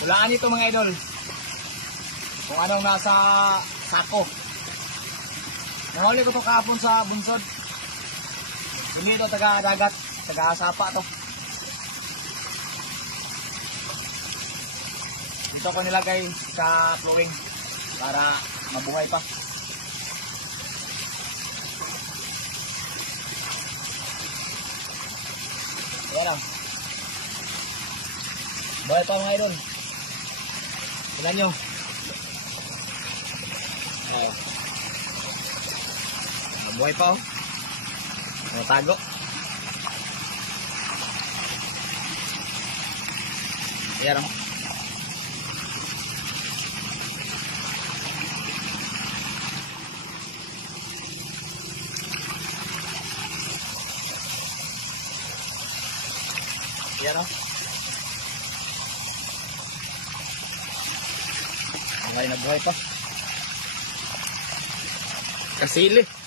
Hulaan ito mga idol. Kung anong nasa sako. Nahuli ko to kahapon sa bunsod. Hindi ito taga dagat, taga sapa to. Dito ko nilagay sa flowing para mabuhay pa. Ayan lang. Buhay pa mga idol. Tignan nyo. Oh. Mabuhay pa oh. Natago. Ayan oh. Ayan o. Ang ay nabuhay pa. Kasili.